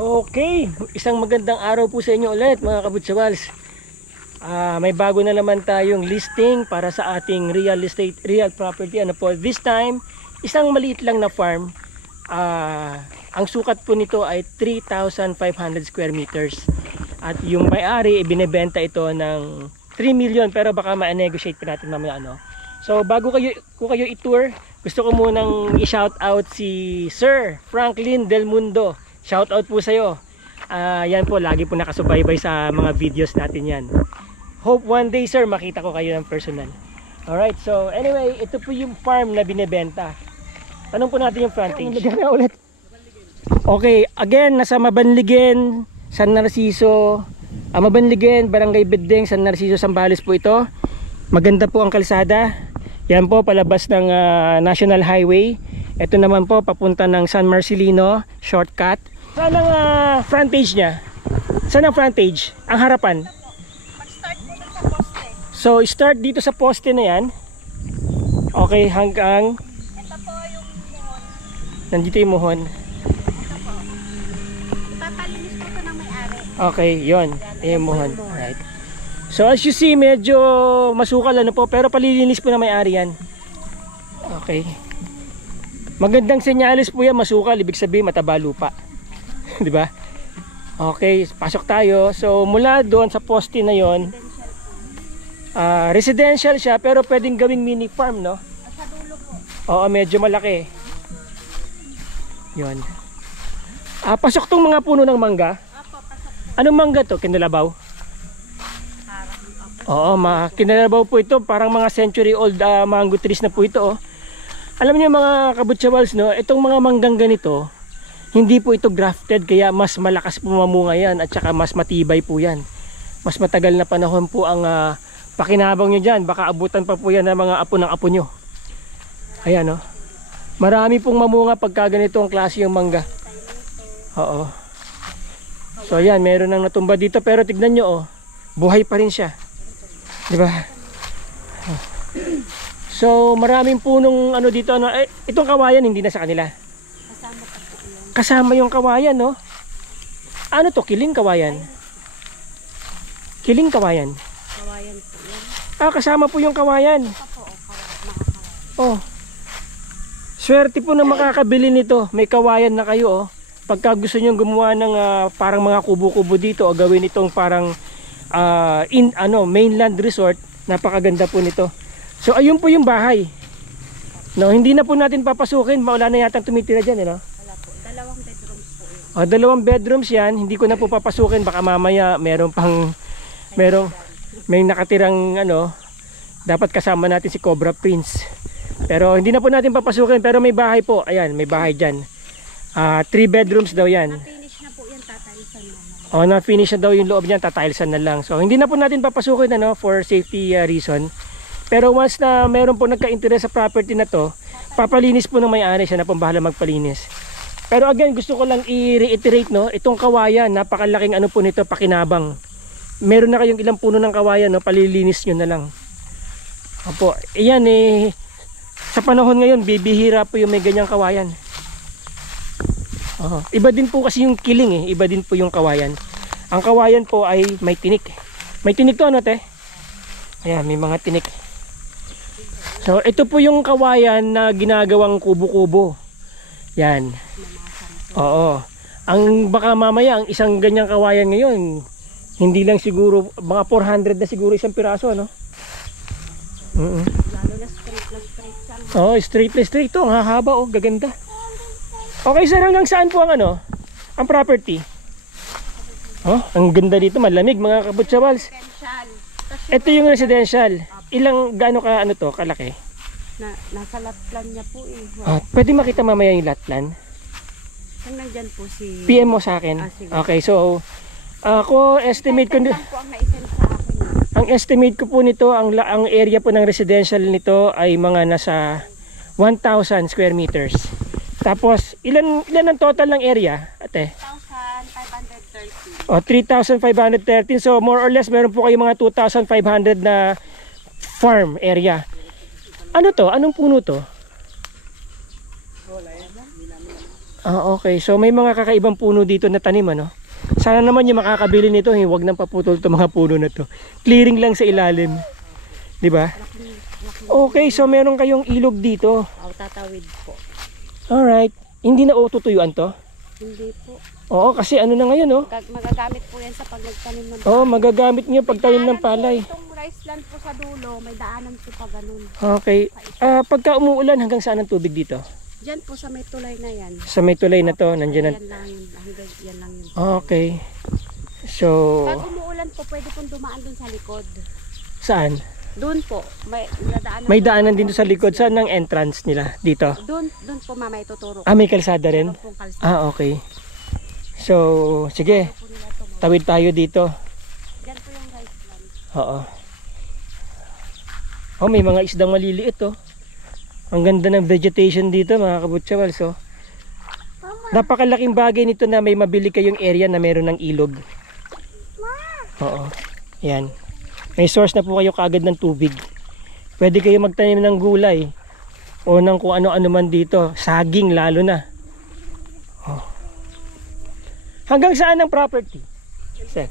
Okay, isang magandang araw po sa inyo ulit mga kabutsawals. May bago na naman tayong listing para sa ating real property. Ano po, this time, isang maliit lang na farm. Ang sukat po nito ay 3,500 square meters. At yung may-ari, ibinebenta ito ng 3 million pero baka ma-negotiate pa natin mamaya, ano. So bago ko kayo i-tour, gusto ko munang i-shout out si Sir Franklin Del Mundo. Shout out po sa iyo. Yan po, lagi po nakasubaybay sa mga videos natin yan. Hope one day sir makita ko kayo ng personal. Alright, so anyway, ito po yung farm na binebenta. Tanong po natin yung frontage. Okay, again, nasa Mabanligen, San Narciso, Mabanligen, Barangay Bedeng, San Narciso, Zambales po ito. Maganda po ang kalsada. Yan po, palabas ng National Highway. Ito naman po, papunta ng San Marcelino, shortcut. Saan ang frontage niya? Saan ang frontage? Ang harapan? Mag-start po dun sa poste. So, start dito sa poste na yan. Okay, hanggang... Ito po yung muhon. Nandito yung muhon. Ito po. Ipapalinis po ito ng may-ari. Okay, yon, yung muhon. Right. So, as you see, medyo masukal ano po, pero palilinis po na may-ari yan. Okay. Magandang senyales po yan, masukal, ibig sabihin mataba lupa. 'Di ba? Okay, pasok tayo. So mula doon sa poste na 'yon, residential siya pero pwedeng gawing mini farm, no? Sa dulo po. Oo, medyo malaki. 'Yon. Pasok tong mga puno ng mangga. Opo, pasok. Anong mangga to? Kinalabaw? Harap. Oo, kinalabaw po ito, parang mga century old mango trees na po ito, oh. Alam niyo mga kabutsawals, no, itong mga manggang ganito, hindi po ito grafted, kaya mas malakas po mamunga yan at saka mas matibay po yan. Mas matagal na panahon po ang pakinabang nyo dyan. Baka abutan pa po yan ng mga apo ng apo nyo. Ayan, no, marami pong mamunga pagka ganito ang klase yung mangga. Oo. So ayan, meron nang natumba dito pero tignan nyo, oh, buhay pa rin siya, di ba? So maraming punong ano dito, ano, itong kawayan hindi na sa kanila. Kasama pa po yan. Kasama yung kawayan, no? Ano to? Kiling kawayan? Kiling kawayan. Kawayan po yan. Kasama po yung kawayan. Ito po, nakakawayan. Oh. Swerte po na makakabili nito. May kawayan na kayo, oh. Pagka gusto nyo gumawa ng parang mga kubo-kubo dito o gawin itong parang mainland resort, napakaganda po nito. So ayun po yung bahay. No, hindi na po natin papasukin, wala na yatang tumitira diyan, no? Wala po. 2 bedrooms po 2 yun. bedrooms yan, hindi ko na po papasukin, baka mamaya may nakatirang ano, dapat kasama natin si Cobra Prince. Pero hindi na po natin papasukin, pero may bahay po. Ayan, may bahay diyan. 3 bedrooms daw yan. Na-finish na po yan, tatalisan na. Na-finish na daw yung loob niyan, tatailsan na lang. So hindi na po natin papasukin, ano, for safety reason. Pero once na meron po nagka-interest sa property na to, papalinis po ng may-ari, siya na pong bahala magpalinis. Pero again, gusto ko lang i-reiterate, no, itong kawayan, napakalaking ano po nito, pakinabang. Meron na kayong ilang puno ng kawayan, no, palilinis nyo na lang. Opo, iyan sa panahon ngayon, bibihira po yung may ganyang kawayan. Iba din po kasi yung kiling, iba din po yung kawayan. Ang kawayan po ay may tinik. May tinik to, ano, te? Ayan, may mga tinik. So ito po yung kawayan na ginagawang kubo-kubo. Yan. Oo. Ang baka mamaya ang isang ganyang kawayan ngayon, hindi lang siguro mga 400 na siguro isang piraso, no? Lalo na straight lang. Oo, straight na straight to, ang hahaba, oh, gaganda. Okay sir, hanggang saan po ang ano? Ang property? Oh, ang ganda dito, malamig mga kabutsawals. Residential. Ito yung residential. Ilang gaano ka ano to, kalaki? Nasa lot plan niya po eh. Pwede makita mamaya yung lot plan? Saan nandyan po si... PM mo sa akin. Sige. Okay, so ako estimate ko lang po ang na-send sa akin. ang estimate ko po nito, ang area po ng residential nito ay mga nasa 1,000 square meters. Tapos ilan ang total ng area, ate? 3,530. 3,513. So more or less meron po kayo mga 2,500 na farm area. Ano to? Anong puno to? Okay. So may mga kakaibang puno dito na tanim, ano? Sana naman yung makakabili nito, huwag nang paputol itong mga puno na to. Clearing lang sa ilalim. 'Di ba? Okay, so meron kayong ilog dito. Tatawid po. Alright. Hindi na tutuyuan to? Hindi po. Oo, kasi ano na ngayon, oh. Magagamit po yan sa pagtanim ng Oo, magagamit niyo pagtanim ng palay. Itong rice land po sa dulo, may daanan po pa ganun. Okay. Pagka umuulan, hanggang saan ang tubig dito? Diyan po sa may tulay na yan. Sa may tulay na to, nandiyan na. Yan lang yun. Hanggang yan lang yun. Okay. So, Pag umuulan po, pwede pong dumaan dun sa likod. saan? Doon po, May daanan dito sa likod. Saan ang entrance nila? Dito? Doon po mama ituturo. May kalsada rin? Meron pong kalsada Okay. So, sige. po nila to, mama. Tawid tayo dito. Diyan po yung rice land. Oo. May mga isdang maliliit, oh. Ang ganda ng vegetation dito, mga kabutsawals, oh. Napakalaking bagay nito na may mabili kayong area na meron ng ilog. Oo. Yan. May source na po kayo kaagad ng tubig. Pwede kayo magtanim ng gulay o ng kung ano-ano man dito. Saging lalo na. Oh. Hanggang saan ang property? Sir?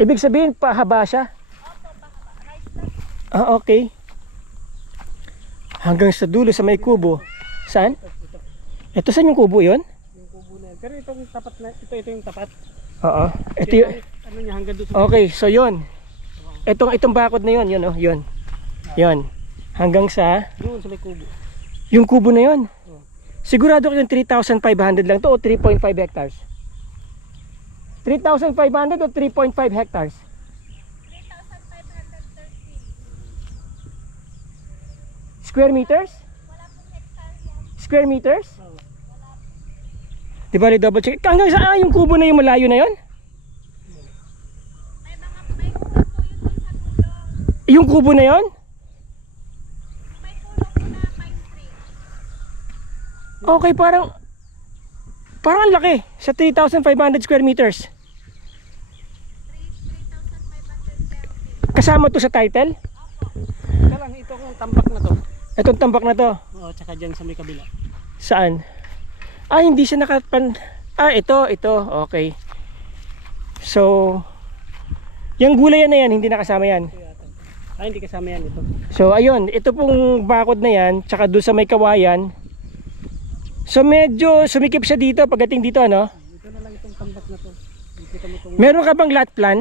Ibig sabihin pahaba siya? Okay. Hanggang sa dulo sa may kubo. Saan? Ito saan yung kubo yon? Yung kubo na yan. Pero itong tapat na, ito yung tapat. Oo. Ito yung, Ano niya hanggang doon sa okay, so yon. Itong bakod na yon, yun oh, yun. Yun. Hanggang sa doon sa may kubo. yung kubo na yon. Sigurado ko yung 3,500 lang to o 3.5 hectares. 3,500 o 3.5 hectares. 3,513. Square meters? Square meters? Di ba, double check. Hanggang saan yung kubo na yung malayo na yon? Yung kubo na yon? Okay, parang ang laki sa 3,500 square meters. Kasama to sa title? Ito lang, ito kung tambak na to. Itong tambak na to. Oo, tsaka dyan sa may kabila. Saan? Hindi siya nakapan. Ito. Okay. So, yung gulay na yan, hindi nakasama yan. Ito yata. Hindi kasama yan ito. So, ayun. Ito pong bakod na yan, tsaka doon sa may kawayan. So, medyo sumikip siya dito pagdating dito, ano? Ito na lang itong tambak na to. Kita mo itong... Meron ka bang lot plan?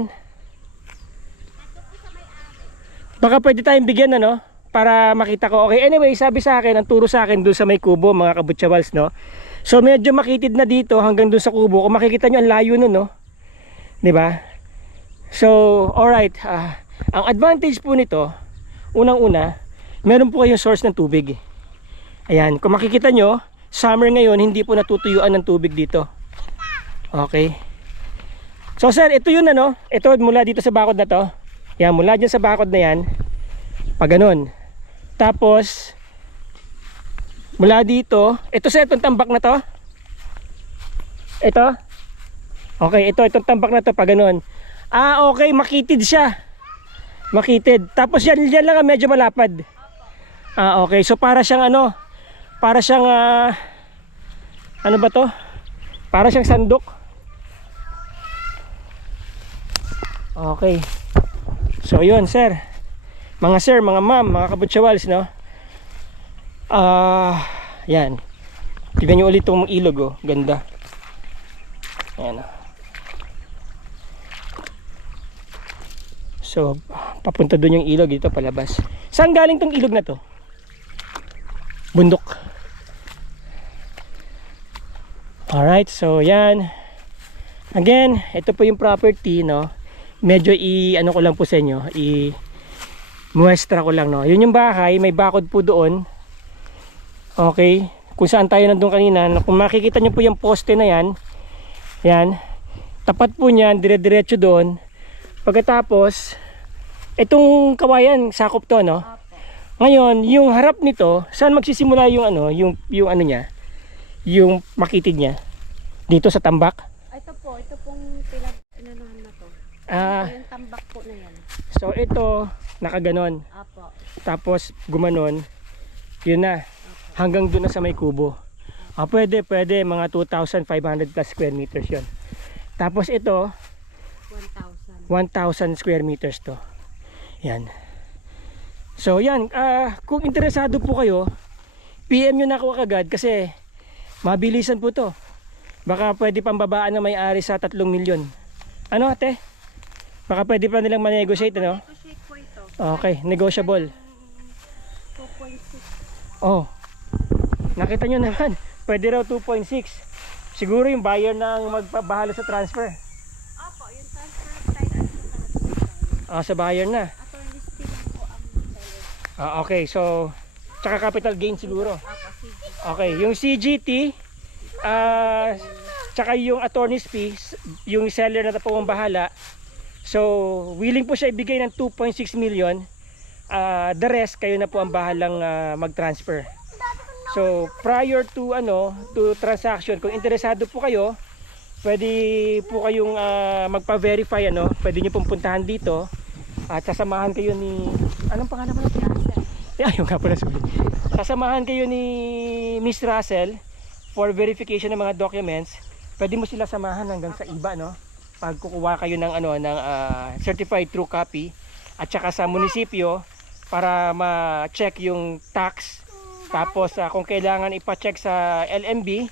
Baka pwede tayong bigyan, ano? Para makita ko. Okay, anyway, sabi sa akin, ang turo sa akin doon sa may kubo, mga kabutsawals, no? So, medyo makitid na dito hanggang doon sa kubo. Kung makikita nyo, ang layo nun, no? Diba? So, alright. Ang advantage po nito, unang-una, meron po kayong source ng tubig. Ayan, kung makikita nyo, summer ngayon, hindi po natutuyuan ng tubig dito. Okay. So, sir, ito yun, ano? Ito, mula dito sa bakod na to. Yan, mula dyan sa bakod na yan. Pag ganun. Tapos, mula dito, ito sa itong tambak na to. Ito. Okay, itong tambak na to, pag ganun. Okay, makitid siya. Makitid. Tapos yan lang ang medyo malapad. Okay, so para siyang ano, para siyang ano ba to? Para siyang sandok. Okay. So yun, sir. Mga sir, mga ma'am, mga kabutsawals, no? Yan. Tignan nyo ulit itong ilog, oh. Ganda. Ayan, oh. So, papunta doon yung ilog, dito palabas. Saan galing tong ilog na to? Bundok. Alright, so yan. Again, ito po yung property, no? Medyo ano ko lang po sa inyo, muestra ko lang, no? Yun yung bahay, may bakod po doon. Okay, kung saan tayo nandun kanina, kung makikita nyo po yung poste na yan, yan, tapat po niyan, dire-diretso doon. Pagkatapos, itong kawayan, sakop to, no? Ngayon, yung harap nito, saan magsisimula yung ano, yung ano niya, yung makitid niya? Dito sa tambak? Ito pong pinag-inanuhan na to. Ah, Yung tambak po na yan. so ito, nakaganon. Apo. tapos gumanon, yun na, hanggang doon na sa may kubo. Pwede, mga 2,500 plus square meters yun. Tapos ito, 1,000 square meters to. Yan. So yan, kung interesado po kayo, PM nyo na ako kagad kasi mabilisan po to. Baka pwede pang babaan na may-ari sa 3 milyon. Ano ate? Baka pwede pa nilang ma-negotiate, ano? Negotiate po ito. Okay, negotiable. 2.6. Oh, nakita nyo naman, pwede raw 2.6. Siguro yung buyer na ang magpabahala sa transfer. Opo, yung transfer of title po Sa buyer na. attorney's fee lang po ang seller. Okay, so tsaka capital gain siguro. Opo, sige. Okay, yung CGT, tsaka yung attorney's fees, yung seller na po ang bahala. So, willing po siya ibigay ng 2.6 million. The rest, kayo na po ang bahalang mag-transfer. So, prior to transaction, kung interesado po kayo, pwede po kayong magpa-verify, pwede nyo pong puntahan dito at sasamahan kayo ni, anong pangalan mo natin? Ayun nga pala, sorry. Sasamahan kayo ni Miss Russell for verification ng mga documents. Pwede mo sila samahan hanggang sa iba, pag kukuha kayo ng certified true copy at saka sa munisipyo para ma-check yung tax. Tapos kung kailangan ipa-check sa LMB,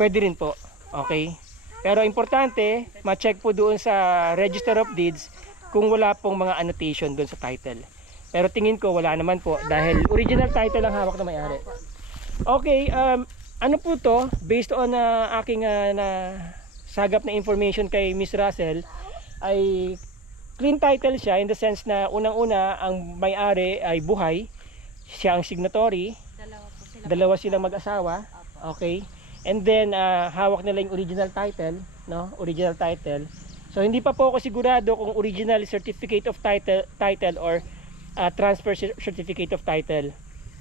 pwede rin po. Okay? Pero importante, ma-check po doon sa Register of Deeds kung wala pong mga annotation doon sa title. Pero tingin ko wala naman po dahil original title ang hawak na may-ari. Okay, ano po to? Based on aking sagap na information kay Miss Russell, ay clean title siya in the sense na unang-una ang may-ari ay buhay. Siya ang signatory. Dalawa silang mag-asawa. Okay. And then hawak nila yung original title, Original title. So hindi pa po ako sigurado kung original certificate of title or transfer certificate of title.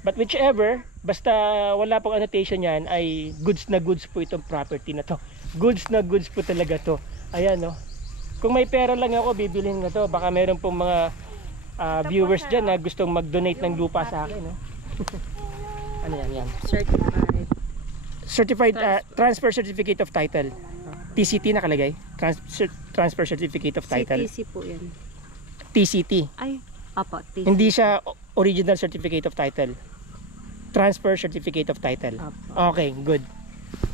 But whichever, basta wala pong annotation yan, ay goods na goods po itong property na to. Goods na goods po talaga to. Ayan, Kung may pera lang ako, bibilhin ko to. Baka meron pong mga viewers dyan na gustong mag-donate ng lupa sa akin, Ano yan? Certified. Certified transfer certificate of title. TCT nakalagay. Transfer certificate of title. CTC po yan. TCT. Ay, opo, TCC. Hindi siya original certificate of title. Transfer certificate of title. Okay, good.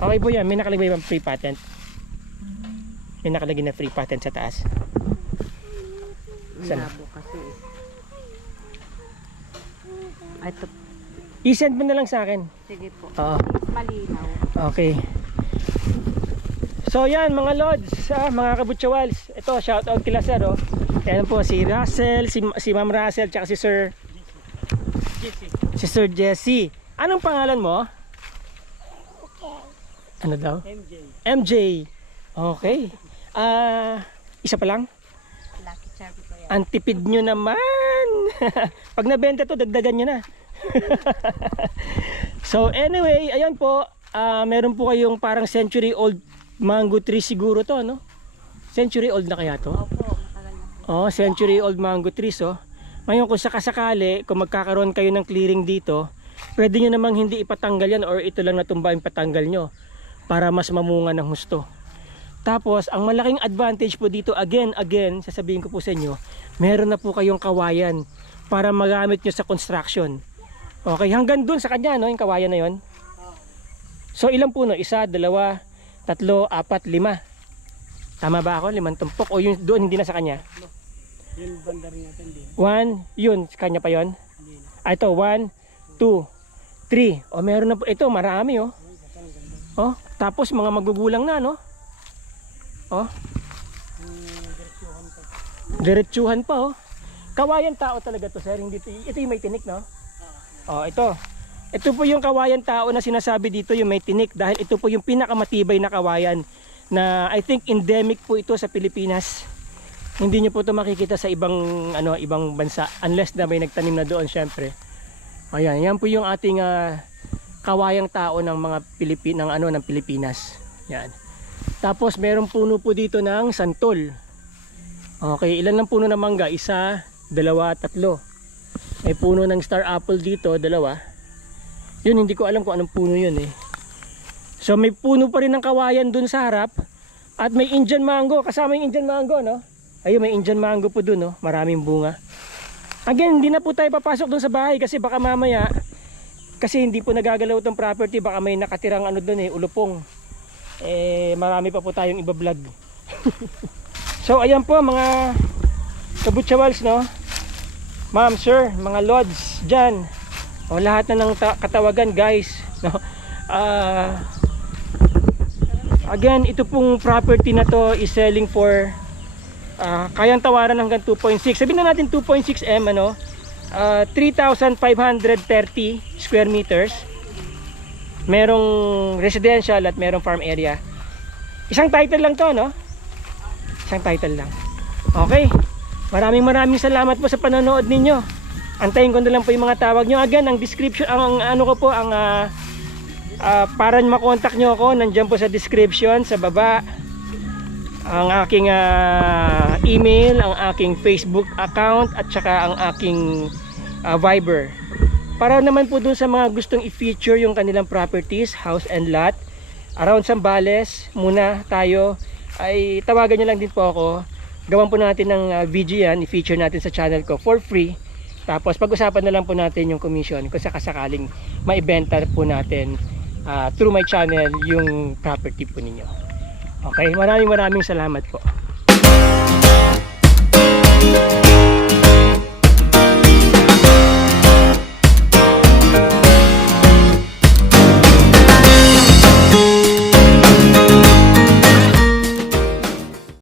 Okay po yan. May nakalagay bang free patent? May nakalagay na free patent sa taas. Saan? Labo kasi. Ito. I-send mo na lang sa akin. Sige po. Oo. Malinaw. Okay. So yan mga Lods, mga kabutsawals. Ito, shoutout kila sir. Ayan po si Russell, si Ma'am Russell, tsaka si Sir Jesse. Anong pangalan mo? Ano daw? MJ. Okay. Isa pa lang? Lucky charm po yan. Antipid nyo naman. Pag nabenta to, dagdagan nyo na. So anyway, ayan po. Meron po kayong parang century old mango tree siguro to, Century old na kaya to? Opo, matagal na po. Century old mango trees, Ngayon kung sakasakali, kung magkakaroon kayo ng clearing dito, pwede nyo namang hindi ipatanggal yan or ito lang natumba yung patanggal nyo para mas mamunga ng husto. Tapos, ang malaking advantage po dito, again, sasabihin ko po sa inyo, meron na po kayong kawayan para magamit nyo sa construction. Okay, hanggang dun sa kanya, yung kawayan na yon. So, ilang puno? 1, 2, 3, 4, 5. Tama ba ako? 5 tumpok? O yung doon, hindi na sa kanya? Yung banda rin natin din. 1, yun, sa kanya pa yon. Ito, 1, 2, 3. Meron na po. Ito, marami, tapos mga magugulang na, Diretsuhan pa, Kawayan tao talaga to, sir. Hindi ito yung may tinik, ito. Ito po yung kawayan tao na sinasabi dito, yung may tinik, dahil ito po yung pinakamatibay na kawayan na I think endemic po ito sa Pilipinas. Hindi niyo po ito makikita sa ibang ibang bansa unless na may nagtanim na doon, syempre. Ayan, yan po yung ating kawayang tao ng mga ng Pilipinas. Yan. Tapos meron puno po dito ng santol. Okay, ilan ng puno ng mangga? 1, 2, 3. May puno ng star apple dito, 2. Yun, hindi ko alam kung anong puno yun eh. So may puno pa rin ng kawayan dun sa harap. At may Indian mango, kasama yung Indian mango, no? Ayun, may Indian mango po dun, no? Maraming bunga. Again, hindi na po tayo papasok dun sa bahay kasi baka mamaya, kasi hindi po nagagalaw tong property, baka may nakatirang ano dun eh, ulupong. Marami pa po tayong iba-vlog. So ayan po mga kabutsawals, no? Ma'am, sir, mga lods dyan, o lahat na ng katawagan guys, no? Again, ito pong property na to is selling for kayang tawaran hanggang 2.6. Sabihin na natin 2.6 M, ano? 3,530 square meters. Merong residential at merong farm area. Isang title lang to, no? Isang title lang. Okay. Maraming salamat po sa panonood ninyo. Antayin ko na lang po yung mga tawag nyo. Again, ang description, ang ano ko po, ang para makontak nyo ako, nandyan po sa description sa baba ang aking email, ang aking Facebook account at saka ang aking Viber. Para naman po dun sa mga gustong i-feature yung kanilang properties, house and lot around Zambales muna tayo, ay tawagan nyo lang din po ako. Gawan po natin ng video yan, i-feature natin sa channel ko for free. Tapos pag-usapan na lang po natin yung commission kung sakasakaling maibenta po natin through my channel yung property po ninyo. Okay, maraming salamat po.